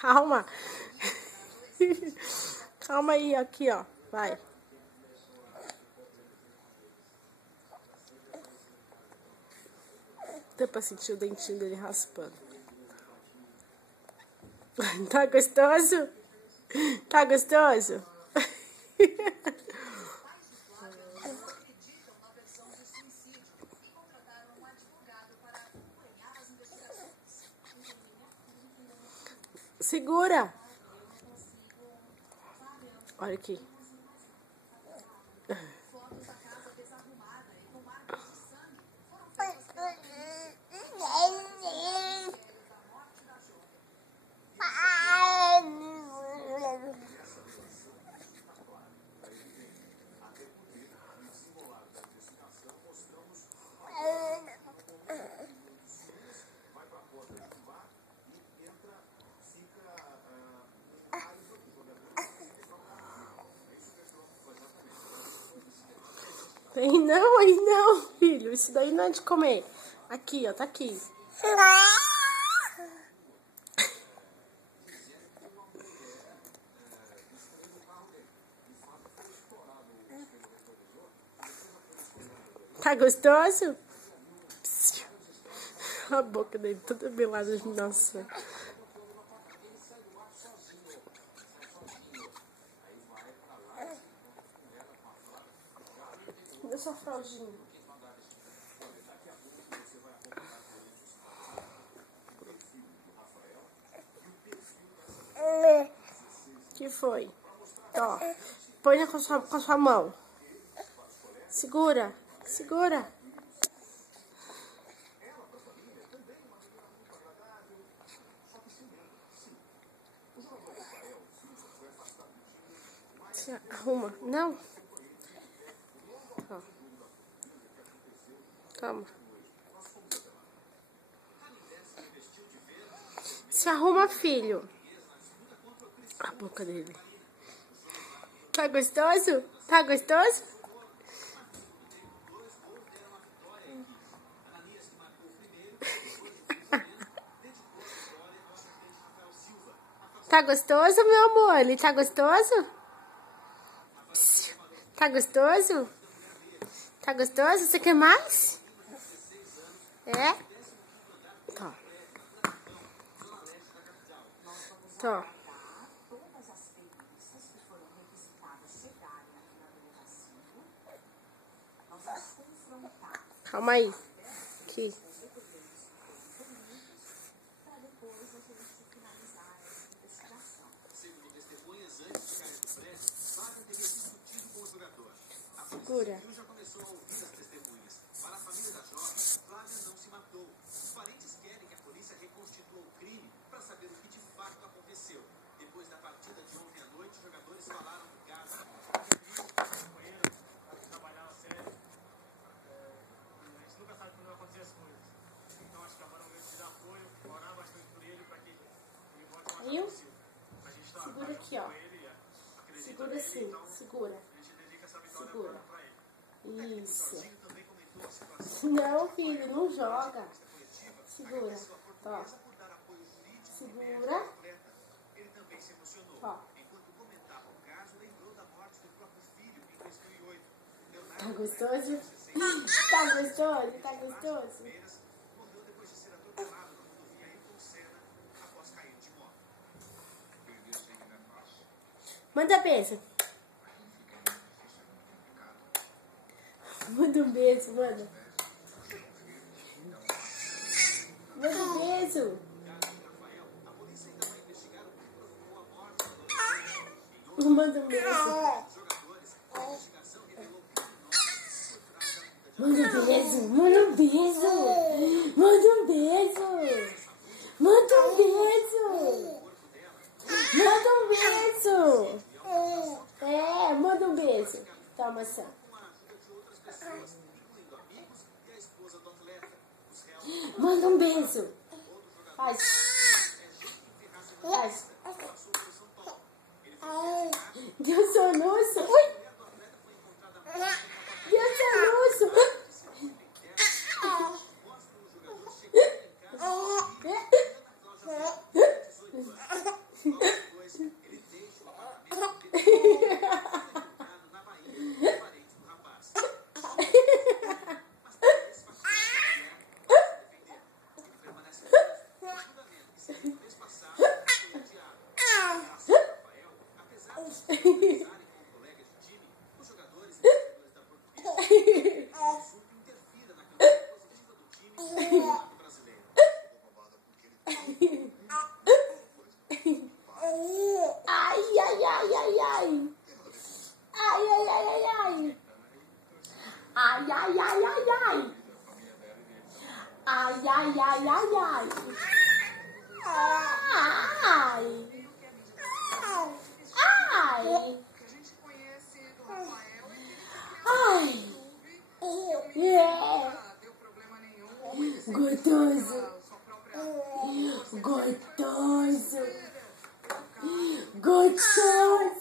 Calma. Calma aí, aqui, ó. Vai. Dá pra sentir o dentinho dele raspando. Tá gostoso? Tá gostoso? Segura. Olha aqui. Aí não, filho. Isso daí não é de comer. Aqui, ó, tá aqui. Tá gostoso? A boca dele toda melada. Nossa. Cadê sua fraldinha? Que foi? Ó, põe com a sua mão. Segura, segura. Se arruma. Não. Ó. Toma. Se arruma, filho. A boca dele. Tá gostoso? Tá gostoso? Tá gostoso, meu amor? Ele tá gostoso? Tá gostoso? Tá gostoso? Você quer mais? É? Tá. Tá. Calma aí. Aqui. Segura. Para a família da jovem, Flávia não se matou. Os parentes querem que a polícia reconstitua o crime para saber o que de fato aconteceu. Depois da partida de ontem à noite, os jogadores falaram do caso. Trabalhava sério. A gente nunca sabe quando vai acontecer as coisas. Então acho que agora é o momento de dar apoio, orar bastante por ele para que ele volte mais rápido possível. A gente tá segura aqui, ó. Segura assim, segura. A gente dedica essa vitória para ele. Isso. Não, filho, não joga. Segura. Ó. Segura. Ó. Tá gostoso? Tá gostoso? Tá gostoso? Manda beijo. Manda um beijo, manda. Manda um beijo. Manda um beijo. Manda um beijo. Manda um beijo. Manda um beijo. Manda um beijo. Manda um beijo. É, manda um beijo. Toma só. Manda um beijo. Faz. Faz. Deu soluço. Ui. Deu soluço. Ai, ai, ai. Ai. Ai. Ai. Gostoso. Gostoso. Gostoso.